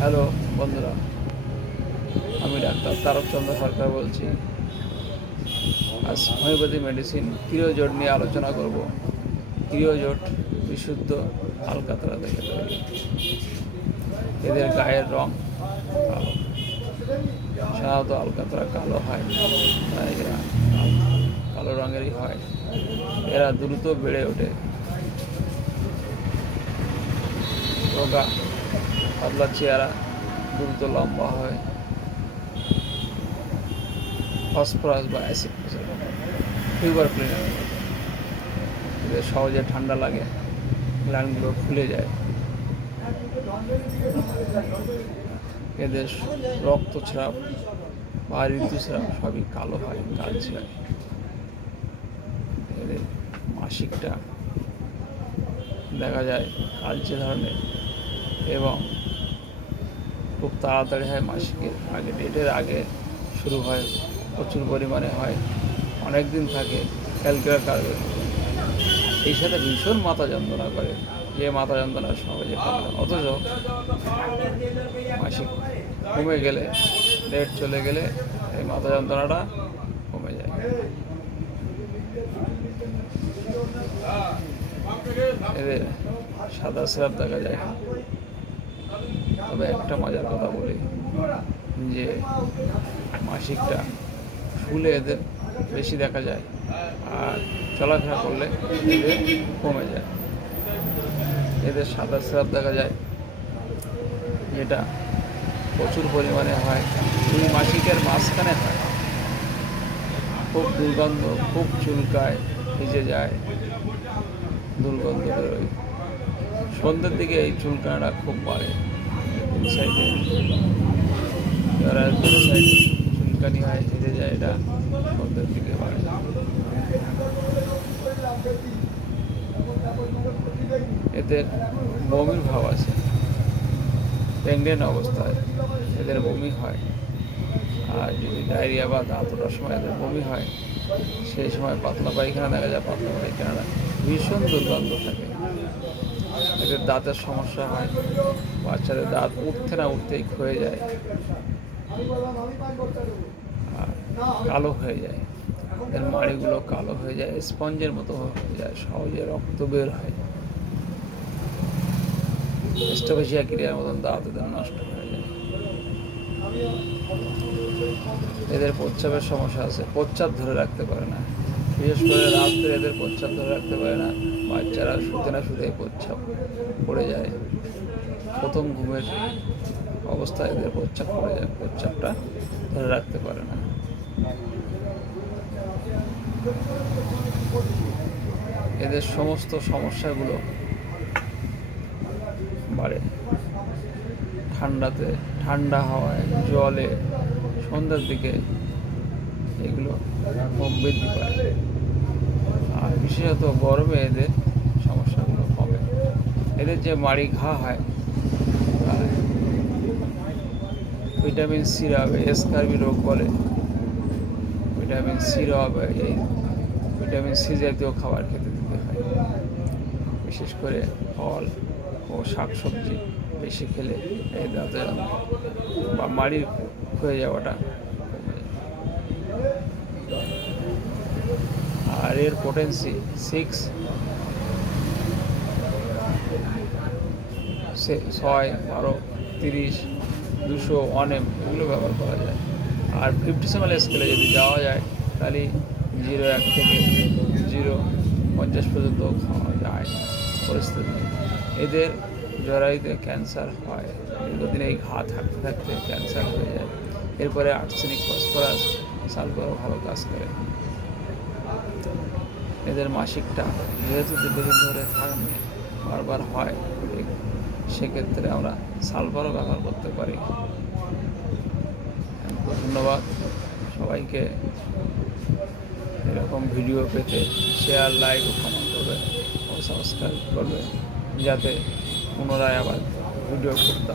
Hello বন্ধুরা, আমি doctor Tarakchandra সরকার বলছি। আজ হোমিওপ্যাথি মেডিসিন ক্রিওজোট নিয়ে আলোচনা করব। ক্রিওজোট বিশুদ্ধ আলকাতরা থেকে তৈরি। এদের গায়ের রং কালো। সাধারণত আলকাতরা কালো হয়, তাই এরা কালো রঙেরই হয়। এরা দ্রুত বেড়ে ওঠে, রোগা পাতলা চেহারা, দ্রুত লম্বা হয়, ফসফরাস বা অ্যাসিড ফিভার ক্লিনার। এদের সহজে ঠান্ডা লাগে, গ্ল্যান্ডগুলো ফুলে যায়। এদের রক্তস্রাব বা ঋতুস্রাব সবই কালো হয়, কালচে হয়। এদের মাসিকটা দেখা যায় কালচে ধরনের এবং খুব তাড়াতাড়ি হয়। মাসিকের আগে, ডেটের আগে শুরু হয়, প্রচুর পরিমাণে হয়, অনেক দিন থাকে, ক্যালকুলার কারবে। এই সাথে ভীষণ মাথা যন্ত্রণা করে, যে মাথা যন্ত্রণা সহজে কমে না। অথচ মাসিক কমে গেলে, ডেট চলে গেলে এই মাথা যন্ত্রণাটা কমে যায়। এদের সাদা স্রাব দেখা যায়। তবে একটা মজার কথা বলি, যে মাসিকটা ফুলে এদের বেশি দেখা যায়, আর চলাফেরা করলে এদের কমে যায়। এদের সাদা স্রাব দেখা যায়, যেটা প্রচুর পরিমাণে হয়, দুই মাসিকের মাঝখানে হয়। খুব দুর্গন্ধ, খুব চুলকায়, ভিজে যায়, দুর্গন্ধ বেরোয়। সন্ধ্যের দিকে এই চুলকানাটা খুব বাড়ে। সাইডে চুলকানি হয়, ভিজে যায়, এটা সন্ধ্যের দিকে বাড়ে। এদের বমির ভাব আছে, প্রেগনেন্ট অবস্থায় এদের বমি হয়। আর যদি ডায়রিয়া বা দাঁত ওঠার সময় এদের বমি হয়, সেই সময় পাতলা পায়খানা দেখা যায়। পাতলা পায়খানাটা ভীষণ দুর্গন্ধ থাকে। এদের দাঁতের সমস্যা হয়, বাচ্চাদের দাঁত উঠতে না উঠতেই ক্ষয়ে যায় আর কালো হয়ে যায়। এর মাড়িগুলো কালো হয়ে যায়, স্পঞ্জের মতো হয়ে যায়, সহজে রক্ত বের হয়। স্টোভেশিয়া ক্রিয়ার মতন দাঁত এদের নষ্ট হয়ে যায়। এদের প্রস্রাবের সমস্যা আছে, প্রস্রাব ধরে রাখতে পারে না। বিশেষ করে রাত্রে এদের প্রস্রাব ধরে রাখতে পারে না। বাচ্চারা শুতে না শুতেই প্রস্রাব পড়ে যায়। প্রথম ঘুমের অবস্থায় এদের প্রস্রাব পড়ে যায়, প্রস্রাবটা ধরে রাখতে পারে না। এদের সমস্ত সমস্যাগুলো বাড়ে ঠান্ডাতে, ঠান্ডা হাওয়ায়, জলে, সন্ধ্যার দিকে এগুলো খুব বৃদ্ধি পায়। আর বিশেষত গরমে এদের সমস্যাগুলো কমে। এদের যে মাড়ি ঘা হয়, ভিটামিন সির অভাবে, স্কারবি রোগ বলে, ভিটামিন সির অভাবে এই ভিটামিন সি জাতীয় খাবার খেতে দিতে হয়। বিশেষ করে ফল ও শাকসবজি বেশি খেলে এই দাঁতে বা মাড়ির ক্ষয়ে যাওয়াটা কমে যায়। আর এর পোটেন্সি 6, 12, 30, 200 1M এগুলো ব্যবহার করা যায়। আর 50 স্কেলে যদি যাওয়া যায়, তাহলে 0 থেকে 0.50 পর্যন্ত খাওয়া যায় পরিস্থিতি। এদের জরায়ুতে ক্যান্সার হয়, দীর্ঘদিন এই ঘা থাকতে থাকতে ক্যান্সার হয়ে যায়। এরপরে আর্সেনিক, ফসফরাস, সালফারও ভালো কাজ করে। এদের মাসিকটা যেহেতু দীর্ঘদিন ধরে বারবার হয়, সেক্ষেত্রে আমরা সালফারও ব্যবহার করতে পারি। ধন্যবাদ সবাইকে। এরকম ভিডিও পেতে শেয়ার, লাইক ও কমেন্ট করবে ও সাবস্ক্রাইব করবে, যাতে পুনরায় আবার ভিডিও করতে